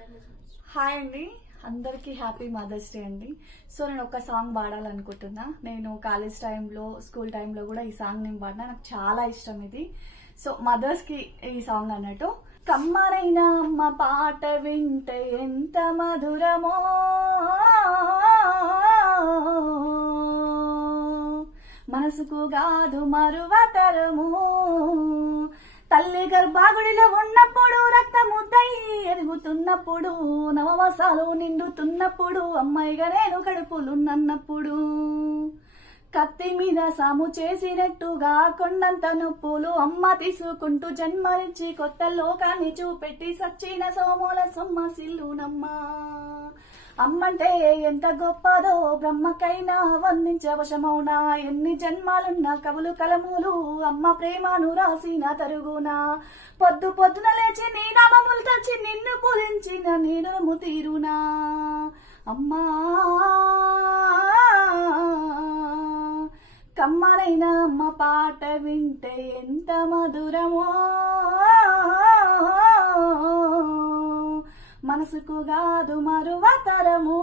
Hi అండి, అందరికీ happy mother's day అండి. సో నేను ఒక సాంగ్ పాడాలనుకుంటున్నా. నేను కాలేజ్ టైంలో, స్కూల్ టైంలో కూడా ఈ సాంగ్ నేను పాడినా. నాకు చాలా ఇష్టం ఇది. సో మదర్స్కి ఈ సాంగ్ అన్నట్టు. కమ్మరైన అమ్మ పాట వింటే ఎంత మధురమో, మనసుకు కాదు మరువతరము. తల్లి గర్భాగుడిలో ఉన్నప్పుడు, రక్తముద్దై ఎదుగుతున్నప్పుడు, నవమాసాలు నిండుతున్నప్పుడు, అమ్మాయిగా నేను కడుపులున్నప్పుడు, కత్తి మీద సాము చేసినట్టుగా కొండంత నొప్పులు అమ్మ తీసుకుంటూ జన్మనిచ్చి కొత్త లోకాన్ని చూపెట్టి సచ్చిన సోముల సొమ్మ సిల్లునమ్మా. అమ్మంటే ఎంత గొప్పదో బ్రహ్మకైనా వందించవశమౌనా. ఎన్ని జన్మాలున్న కవులు కలములు అమ్మ ప్రేమను రాసిన తరుగునా. పొద్దు పొద్దున లేచి నీ నామములు తలచి నిన్ను పూజించిన నీరుము తీరునా. అమ్మా కమ్మరైన అమ్మ పాట వింటే ఎంత మధురమో, మనసుకు కాదు మరువతరము.